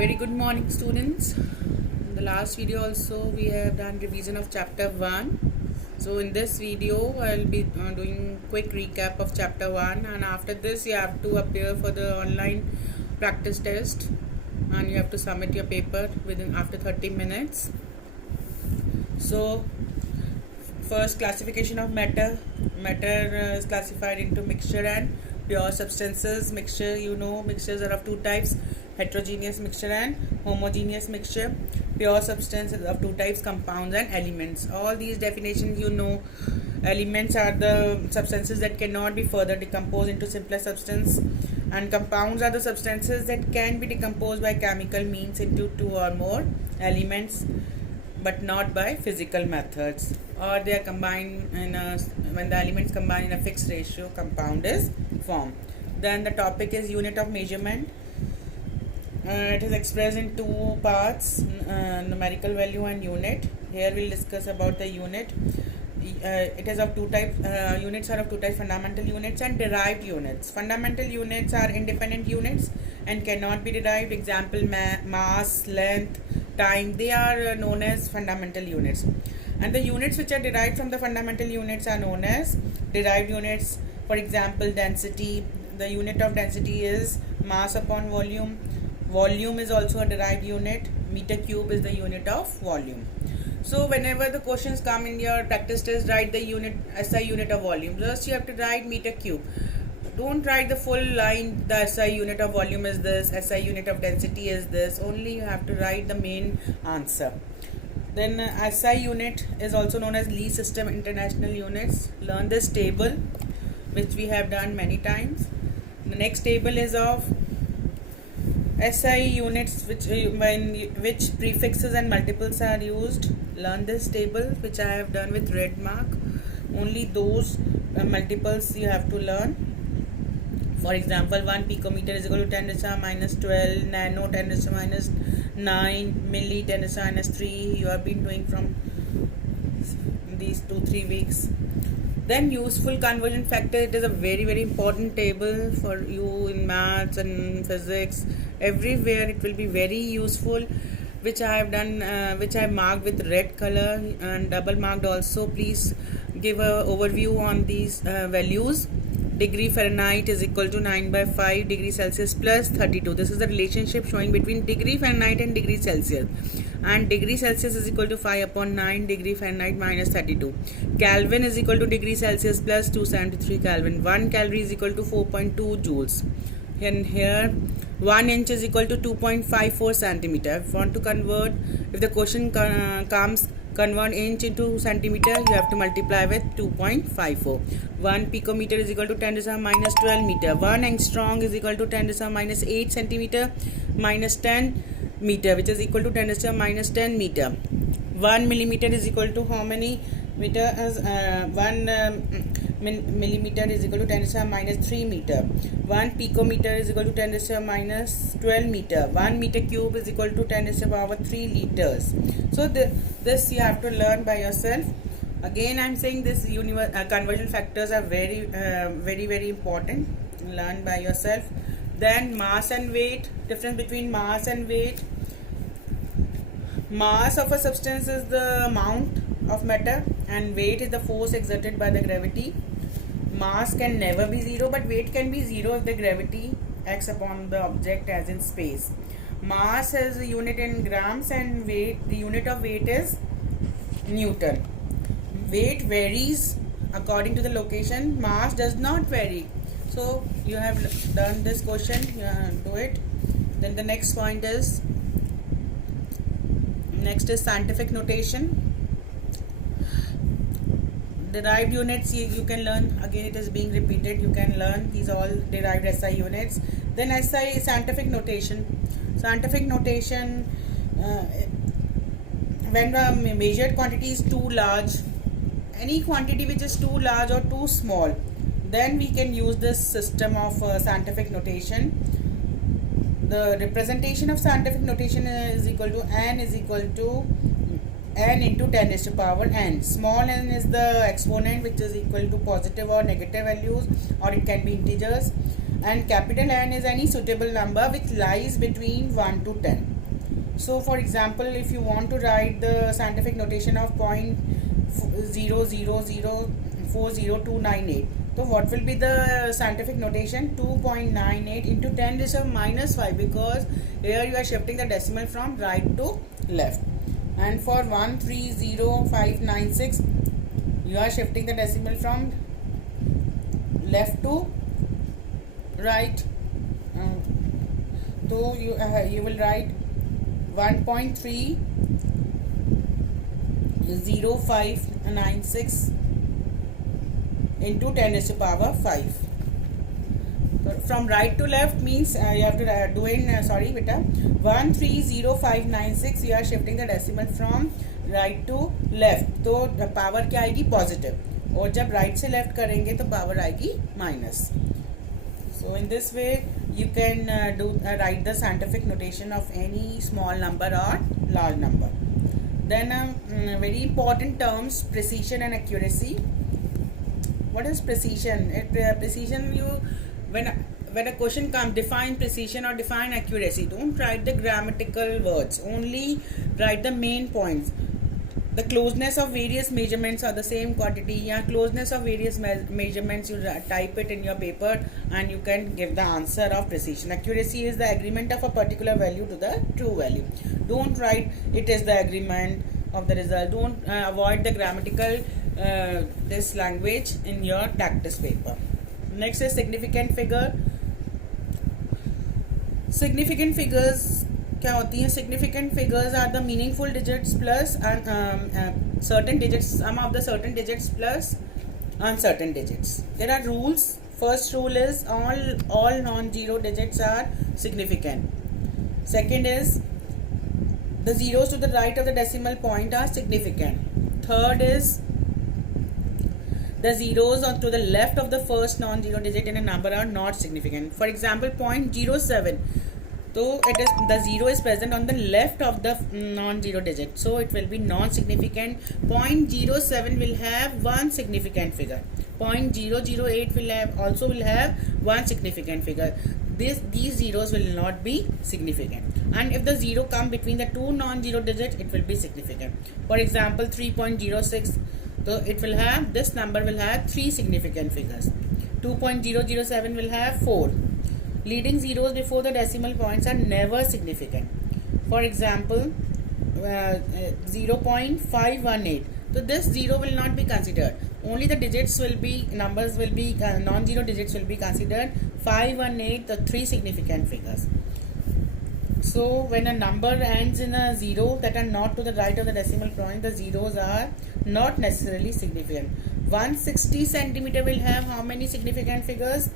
Very good morning, students. In the last video also we have done revision of chapter 1. So in this video I'll be doing quick recap of chapter 1, and after this you have to appear for the online practice test and you have to submit your paper within after 30 minutes. So first, classification of matter. Matter is classified into mixture and pure substances. Mixture, mixtures are of two types: heterogeneous mixture and homogeneous mixture. Pure substances of two types: compounds and elements. All these definitions Elements are the substances that cannot be further decomposed into simpler substance, and compounds are the substances that can be decomposed by chemical means into two or more elements, but not by physical methods, or they are combined when the elements combine in a fixed ratio, compound is formed. Then the topic is unit of measurement. It is expressed in two parts, numerical value and unit. Here we'll discuss about the unit. It is of two types. Units are of two types: fundamental units and derived units. Fundamental units are independent units and cannot be derived. Example: mass, length, time. They are known as fundamental units. And the units which are derived from the fundamental units are known as derived units. For example, density. The unit of density is mass upon volume. Volume is also a derived unit. Meter cube is the unit of volume. So whenever the questions come in your practice test, write the unit SI unit of volume. Just you have to write meter cube. Don't write the full line. The SI unit of volume is this, SI unit of density is this. Only you have to write the main answer. Then SI unit is also known as Lee System International Units. Learn this table, which we have done many times. The next table is of SI units, which prefixes and multiples are used. Learn this table, which I have done with red mark. Only those multiples you have to learn. For example, 1 picometer is equal to 10 to the minus 12, nano 10 to the minus 9, milli 10 to the minus 3. You have been doing from these 2-3 weeks. Then useful conversion factor. It is a very important table for you in maths and physics. Everywhere it will be very useful, which I have done, which I marked with red color and double marked also. Please give a overview on these values. Degree Fahrenheit is equal to 9 by 5 degree Celsius plus 32. This is the relationship showing between degree Fahrenheit and degree Celsius. And degree Celsius is equal to 5 upon 9 degree Fahrenheit minus 32. Kelvin is equal to degree Celsius plus 273 Kelvin. 1 calorie is equal to 4.2 joules. And here 1 inch is equal to 2.54 centimeter. If you want to convert, if the question comes convert inch into centimeter, you have to multiply with 2.54. 1 picometer is equal to 10 to the minus 12 meter. 1 angstrom is equal to 10 to the minus 8 centimeter minus 10 meter, which is equal to 10 to the minus 10 meter. 1 millimeter is equal to how many meter? As 1 millimeter is equal to 10 to the minus 3 meter. 1 picometer is equal to 10 to the minus 12 meter. 1 meter cube is equal to 10 to the power 3 liters. So this you have to learn by yourself. Again, I am saying this conversion factors are very important. Learn by yourself. Then mass and weight. Difference between mass and weight. Mass of a substance is the amount of matter, and weight is the force exerted by the gravity. Mass can never be zero, but weight can be zero if the gravity acts upon the object as in space. Mass is a unit in grams, and weight, the unit of weight is Newton. Weight varies according to the location. Mass does not vary. So you have done this question, do it. Then the next point is scientific notation. Derived units you can learn. Again, it is being repeated. You can learn these all derived SI units. Then SI scientific notation. Scientific notation, when the measured quantity is too large, any quantity which is too large or too small, then we can use this system of scientific notation. The representation of scientific notation is equal to n into 10 raised to power n. Small n is the exponent, which is equal to positive or negative values, or it can be integers. and capital N is any suitable number which lies between 1 to 10. So for example, if you want to write the scientific notation of 0.000400298, so what will be the scientific notation? 2.98 into 10 to the minus 5, because here you are shifting the decimal from right to left. And for 130596, you are shifting the decimal from left to right. So you will write 1.30596 into 10 raised to power 5. So from right to left means you have to do in 130596, you are shifting the decimal from right to left. तो power क्या आएगी? Positive. और जब right से left करेंगे तो power आएगी minus. So in this way you can write the scientific notation of any small number or large number. Then very important terms, precision and accuracy. What is precision? Precision, when a question comes, define precision or define accuracy. Don't write the grammatical words, only write the main points. The closeness of various measurements are the same quantity. Yeah, closeness of various measurements, you type it in your paper and you can give the answer of precision. Accuracy is the agreement of a particular value to the true value. Don't write it is the agreement of the result. Don't avoid the grammatical this language in your practice paper. Next is significant figure. Significant figures क्या होती हैं? Significant figures are the meaningful digits plus certain digits, sum of the certain digits plus uncertain digits. There are rules. First rule is all non-zero digits are significant. Second is the zeros to the right of the decimal point are significant. Third is the zeros to the left of the first non-zero digit in a number are not significant. For example, 0.07. So it is the zero is present on the left of the non-zero digit, so it will be non-significant. 0.07 will have one significant figure. 0.008 will have one significant figure. These zeros will not be significant. And if the zero come between the two non-zero digits, it will be significant. For example, 3.06. So it will have, this number will have three significant figures. 2.007 will have 4. Leading zeros before the decimal points are never significant. For example, 0.518. So this zero will not be considered. Only the digits will be, numbers will be, non-zero digits will be considered. 518, the three significant figures. So when a number ends in a zero that are not to the right of the decimal point, the zeros are not necessarily significant. 160 centimeter will have how many significant figures?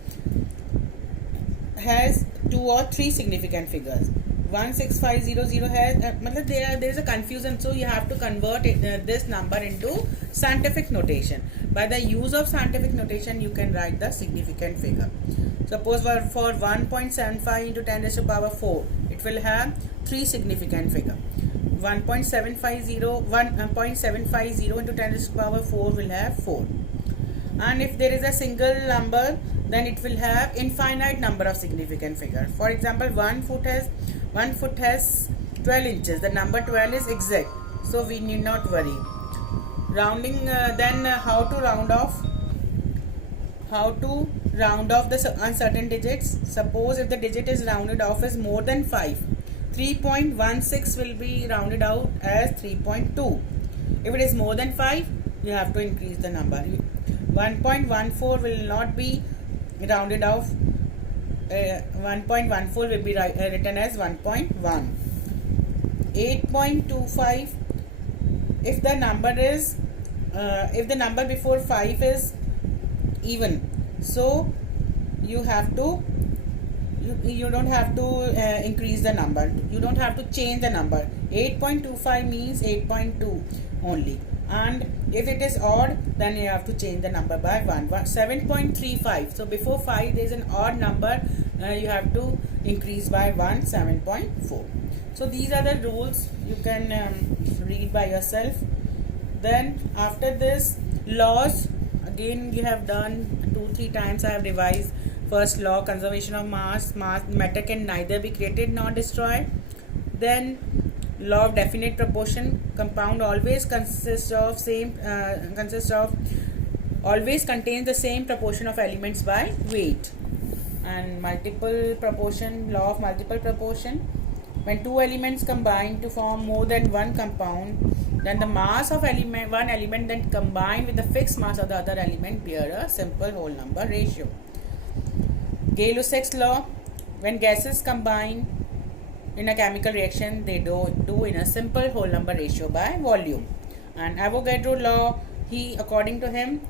Has 2 or 3 significant figures. 16500 has there is a confusion, so you have to convert this number into scientific notation. By the use of scientific notation, you can write the significant figure. Suppose for 1.75 into 10 raised to power 4, it will have 3 significant figure. 1.750 into 10 raised to power 4 will have 4. And if there is a single number, then it will have infinite number of significant figures. For example, 1 foot has 12 inches. The number 12 is exact, so we need not worry. Rounding, then how to round off? How to round off the uncertain digits? Suppose if the digit is rounded off as more than 5, 3.16 will be rounded out as 3.2. If it is more than 5, you have to increase the number. 1.14 will not be rounded off. 1.14 will be written as 1.1. 8.25, if the number before 5 is even, so you have to you don't have to increase the number, you don't have to change the number. 8.25 means 8.2 only. And if it is odd, then you have to change the number by 1. 7.35. So before 5 there is an odd number, you have to increase by 1. 7.4. So these are the rules. You can read by yourself. Then after this, laws, again you have done 2-3 times. I have revised First law, conservation of mass. Matter can neither be created nor destroyed. Then law of definite proportion. Compound always always contains the same proportion of elements by weight. And multiple proportion, law of multiple proportion. When two elements combine to form more than one compound, then the mass of one element then combined with the fixed mass of the other element bear a simple whole number ratio. Gay-Lussac's law, when gases combine in a chemical reaction, they do in a simple whole number ratio by volume. And Avogadro law, according to him,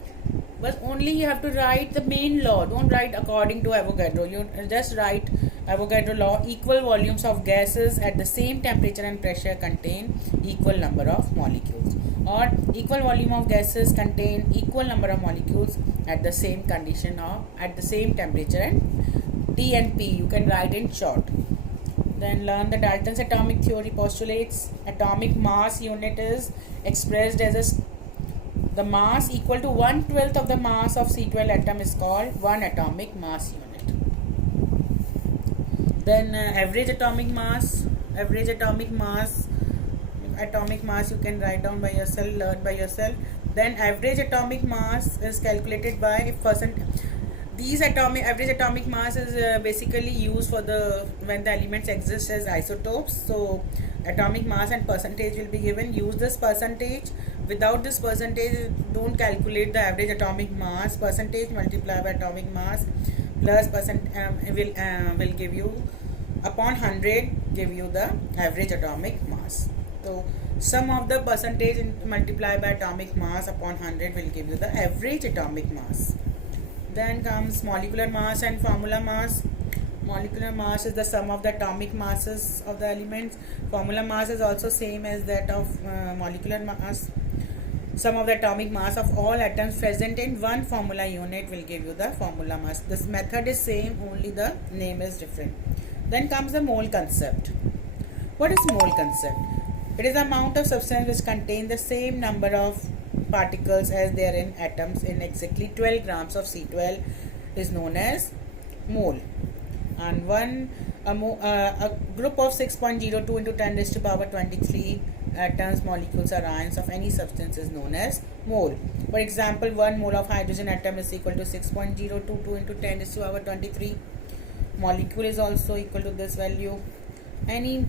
but only you have to write the main law. Don't write according to Avogadro. You just write Avogadro law. Equal volumes of gases at the same temperature and pressure contain equal number of molecules, or equal volume of gases contain equal number of molecules at the same condition or at the same temperature, and T and P you can write in short. Then learn the Dalton's atomic theory postulates atomic mass unit is expressed as the mass equal to 1/12 of the mass of C12 atom is called 1 atomic mass unit. Then average atomic mass you can write down by yourself, learn by yourself. Then average atomic mass is calculated by percent. Average atomic mass is basically used for when the elements exist as isotopes. So atomic mass and percentage will be given. Use this percentage. Without this percentage, don't calculate the average atomic mass. Percentage multiplied by atomic mass plus will give you upon 100 give you the average atomic mass. So sum of the percentage multiplied by atomic mass upon 100 will give you the average atomic mass. Then comes molecular mass and formula mass. Molecular mass is the sum of the atomic masses of the elements. Formula mass is also same as that of molecular mass. Sum of the atomic mass of all atoms present in one formula unit will give you the formula mass. This method is same, only the name is different. Then comes the mole concept. What is mole concept? It is the amount of substance which contains the same number of particles as there in atoms in exactly 12 grams of C12 is known as mole. And a group of 6.02 into 10 raised to power 23 atoms, molecules or ions of any substance is known as mole. For example, 1 mole of hydrogen atom is equal to 6.022 into 10 raised to power 23. Molecule is also equal to this value. Any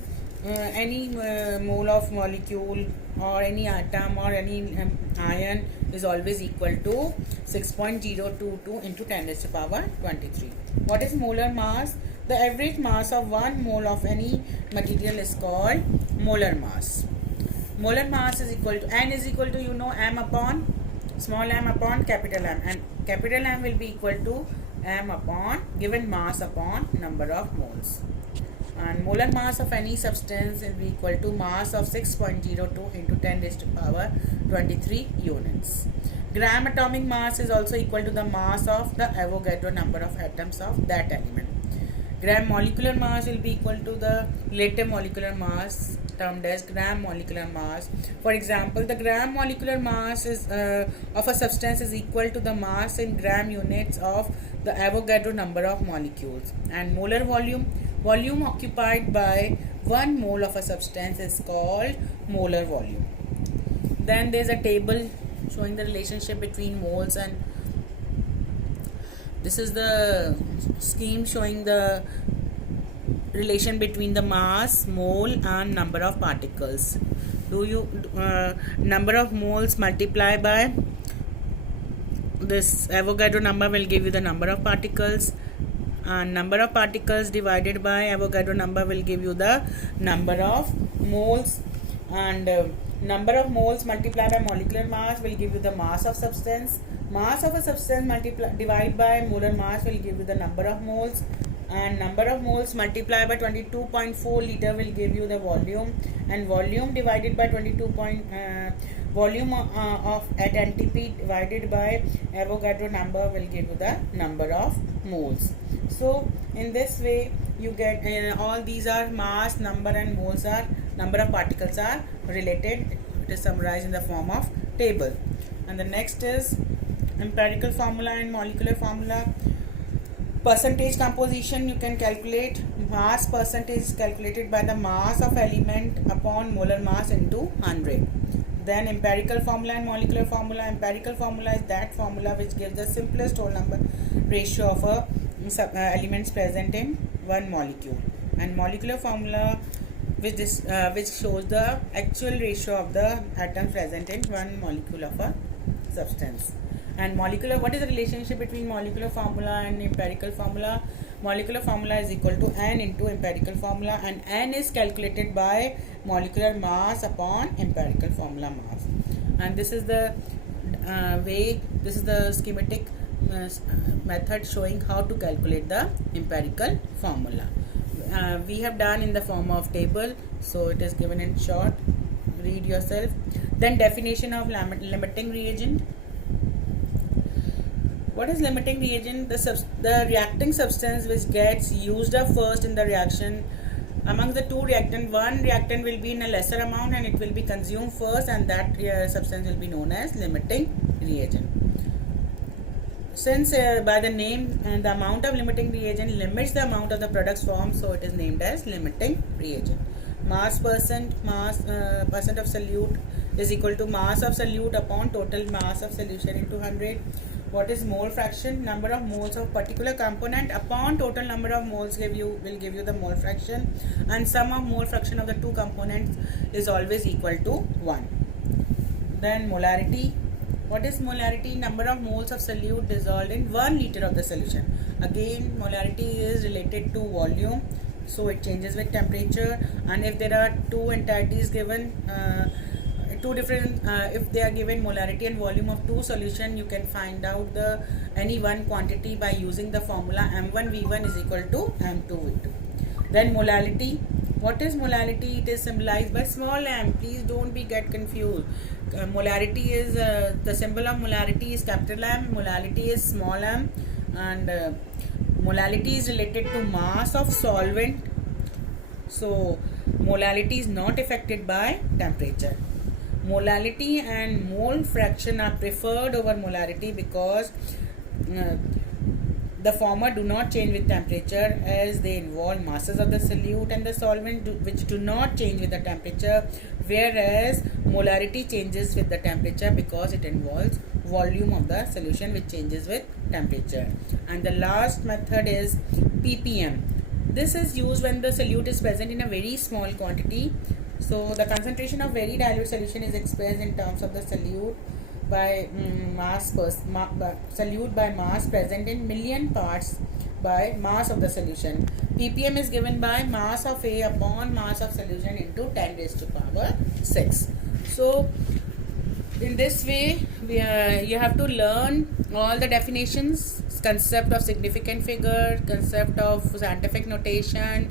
mole of molecule or any atom or any ion is always equal to 6.022 into 10 raised to power 23. What is molar mass? The average mass of 1 mole of any material is called molar mass. Molar mass is equal to N is equal to m upon small m upon capital M, and capital M will be equal to m upon given mass upon number of moles. And molar mass of any substance will be equal to mass of 6.02 into 10 raised to power 23 units. Gram atomic mass is also equal to the mass of the Avogadro number of atoms of that element. Gram molecular mass will be equal to the relative molecular mass termed as gram molecular mass. For example, the gram molecular mass is of a substance is equal to the mass in gram units of the Avogadro number of molecules. And molar volume occupied by 1 mole of a substance is called molar volume. Then there is a table showing the relationship between moles, and this is the scheme showing the relation between the mass, mole and number of particles. Number of moles multiply by this Avogadro number will give you the number of particles, and number of particles divided by Avogadro number will give you the number of moles, and number of moles multiplied by molecular mass will give you the mass of substance. Mass of a substance divided by molar mass will give you the number of moles, and number of moles multiplied by 22.4 liter will give you the volume, and volume divided by volume of at NTP divided by Avogadro number will give you the number of moles. So in this way you get all these are mass, number and moles are number of particles are related. It is summarized in the form of table. And the next is empirical formula and molecular formula. Percentage composition, you can calculate mass percentage is calculated by the mass of element upon molar mass into 100. Then empirical formula and molecular formula. Empirical formula is that formula which gives the simplest whole number ratio of elements present in one molecule, and molecular formula which shows the actual ratio of the atoms present in one molecule of a substance. And molecular, what is the relationship between molecular formula and empirical formula? Molecular formula is equal to n into empirical formula, and n is calculated by molecular mass upon empirical formula mass. And this is the this is the schematic method showing how to calculate the empirical formula. We have done in the form of table, so it is given in short. Read yourself. Then definition of limiting reagent. What is limiting reagent? The reacting substance which gets used up first in the reaction. Among the two reactant, one reactant will be in a lesser amount and it will be consumed first, and that substance will be known as limiting reagent. Since by the name the amount of limiting reagent limits the amount of the products formed, so it is named as limiting reagent. Percent of solute is equal to mass of solute upon total mass of solution into 100. What is mole fraction? Number of moles of particular component upon total number of moles will give you the mole fraction, and sum of mole fraction of the two components is always equal to 1. Then molarity. What is molarity? Number of moles of solute dissolved in 1 liter of the solution. Again, molarity is related to volume, so it changes with temperature. And if there are two entities given, if they are given molarity and volume of two solution, you can find out the any one quantity by using the formula m1v1 is equal to m2v2. Then molality. What is molality? It is symbolized by small m. Please don't get confused. Molarity is the symbol of molarity is capital M. Molality is small m, and molality is related to mass of solvent. So molality is not affected by temperature. Molality and mole fraction are preferred over molarity because the former do not change with temperature, as they involve masses of the solute and the solvent which do not change with the temperature, whereas molarity changes with the temperature because it involves volume of the solution which changes with temperature. And the last method is ppm. This is used when the solute is present in a very small quantity. So the concentration of very dilute solution is expressed in terms of the solute by mass present in million parts by mass of the solution. ppm is given by mass of A upon mass of solution into 10 raised to power 6. So in this way you have to learn all the definitions, concept of significant figure, concept of scientific notation,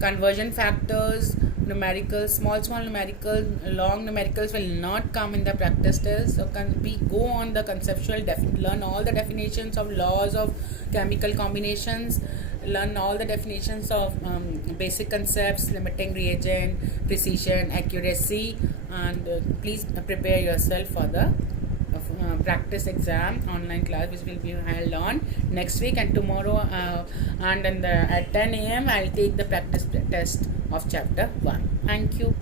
conversion factors, numericals, small numericals, long numericals will not come in the practice test. So we go on the conceptual, learn all the definitions of laws of chemical combinations, learn all the definitions of basic concepts, limiting reagent, precision, accuracy, and please prepare yourself for the practice exam online class which will be held on next week, and tomorrow and at 10 a.m. I'll take the practice test of chapter 1. Thank you.